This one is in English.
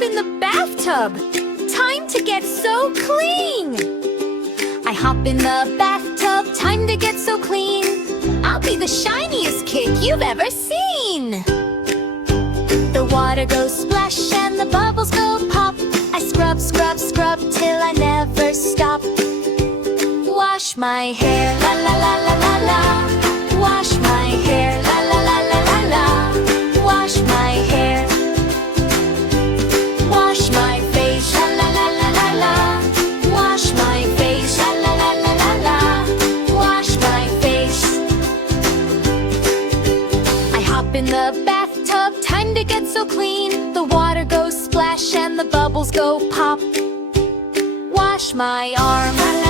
in the bathtub. Time to get so clean. I hop in the bathtub, time to get so clean. I'll be the shiniest kid you've ever seen. The water goes splash and the bubbles go pop. I scrub, scrub, scrub till I never stop. Wash my hair, la la la la la la. Wash my hair, la la la la la la. Wash my hair. Wash my face, la la la la la la. Wash my face, la la la la la la. Wash my face. I hop in the bathtub, time to get so clean. The water goes splash and the bubbles go pop. Wash my arm, la la